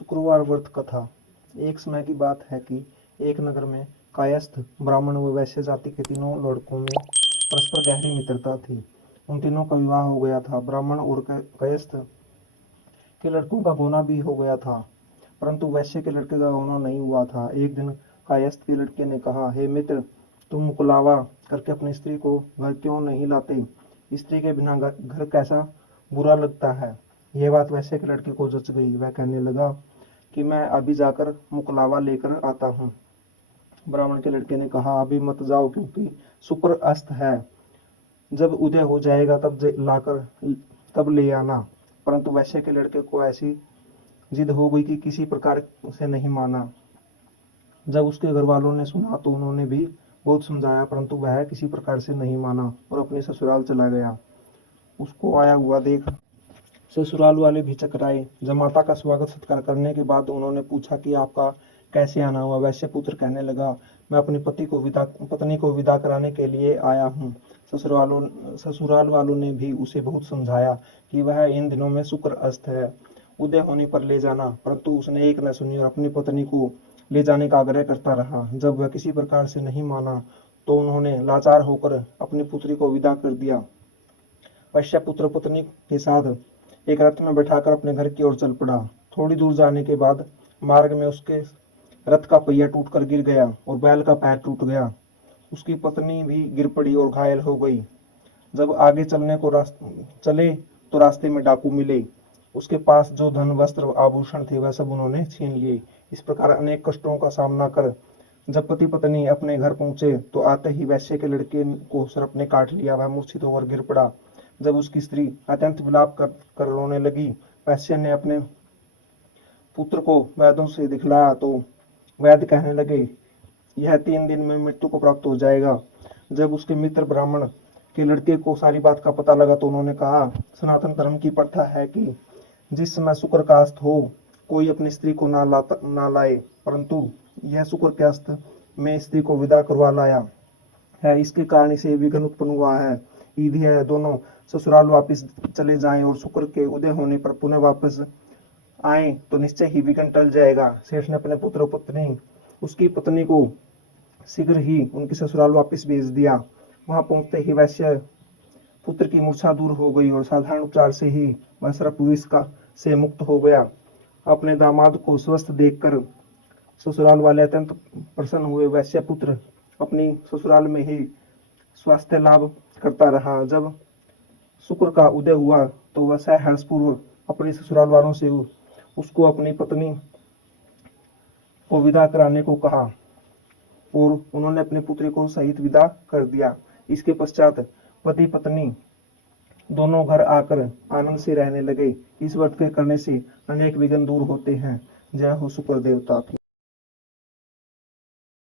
शुक्रवार व्रत कथा। एक समय की बात है कि एक नगर में कायस्थ ब्राह्मण व वैश्य जाति के तीनों लड़कों में परस्पर गहरी मित्रता थी। उन तीनों का विवाह हो गया था। ब्राह्मण और कायस्थ के लड़कों का होना भी हो गया था, परंतु वैश्य के लड़के का होना नहीं हुआ था। एक दिन कायस्थ के लड़के ने कहा, हे मित्र, तुम मुकलावा करके अपनी स्त्री को घर क्यों नहीं लाते? स्त्री के बिना घर कैसा बुरा लगता है। यह बात वैश्य के लड़के को जच गई। वह कहने लगा कि मैं अभी जाकर मुकलावा लेकर आता हूँ। ब्राह्मण के लड़के ने कहा, अभी मत जाओ, क्योंकि शुक्र अस्त है। जब उदय हो जाएगा तब ले आना। परंतु वैश्य के लड़के को ऐसी जिद हो गई कि किसी प्रकार से नहीं माना। जब उसके घर वालों ने सुना तो उन्होंने भी बहुत समझाया, परंतु वह किसी प्रकार से नहीं माना और अपने ससुराल चला गया। उसको आया हुआ देख ससुराल वाले भी चकराए। जब माता का स्वागत सत्कार करने के बाद उन्होंने पूछा कि आपका कैसे आना हुआ? वैश्य पुत्र कहने लगा, मैं अपनी पत्नी को विदा कराने के लिए आया हूँ। ससुराल वालों ने भी उसे बहुत समझाया कि वह इन दिनों में शुक्र अस्त है, उदय होने पर ले जाना, परंतु उसने एक न सुनी और अपनी पत्नी को ले जाने का आग्रह करता रहा। जब वह किसी प्रकार से नहीं माना तो उन्होंने लाचार होकर अपनी पुत्री को विदा कर दिया। वैश्य पुत्र पत्नी के साथ एक रथ में बैठाकर अपने घर की ओर चल पड़ा। थोड़ी दूर जाने के बाद मार्ग में उसके रथ का पहिया टूटकर गिर गया और बैल का पैर टूट गया। उसकी पत्नी भी गिर पड़ी और घायल हो गई। जब आगे चले तो रास्ते में डाकू मिले। उसके पास जो धन वस्त्र आभूषण थे वह सब उन्होंने छीन लिए। इस प्रकार अनेक कष्टों का सामना कर जब पति पत्नी अपने घर पहुंचे तो आते ही वैश्य के लड़के को सर्प ने काट लिया। वह मूर्छित होकर गिर पड़ा। जब उसकी स्त्री अत्यंत विलाप कर रोने लगी, वैश्य ने अपने पुत्र को वैद्यों से दिखलाया तो वैद्य कहने लगे, यह 3 दिन में मृत्यु को प्राप्त हो जाएगा। जब उसके मित्र ब्राह्मण के लड़के को सारी बात का पता लगा तो उन्होंने कहा, सनातन धर्म की प्रथा है कि जिस समय शुक्र का अस्त हो कोई अपनी स्त्री को ना लाए, परंतु यह शुक्र के अस्त में स्त्री को विदा करवा लाया है। इसके कारण इसे विघ्न उत्पन्न हुआ है। ईद है दोनों ससुराल वापस चले जाएं और शुक्र के उदय होने पर पुनः वापस आए तो निश्चय ही विघ्न टल जाएगा। शेष ने अपने पुत्र पत्नी उसकी पत्नी को शीघ्र ही उनके ससुराल वापस भेज दिया। वहां पहुंचते ही वैश्य पुत्र की मूर्छा दूर हो गई और साधारण उपचार से ही वह सर्प विष से मुक्त हो गया। अपने दामाद को स्वस्थ देखकर ससुराल वाले अत्यंत प्रसन्न हुए। वैश्य पुत्र अपनी ससुराल में ही स्वास्थ्य लाभ करता रहा। जब शुक्र का उदय हुआ तो वह सहर्षपूर्वक अपने ससुराल वालों से उसको अपनी पत्नी को विदा कराने को कहा और उन्होंने अपनी पुत्री को सहित विदा कर दिया। इसके पश्चात पति पत्नी दोनों घर आकर आनंद से रहने लगे। इस व्रत के करने से अनेक विघ्न दूर होते हैं। जय हो शुक्र देवता की।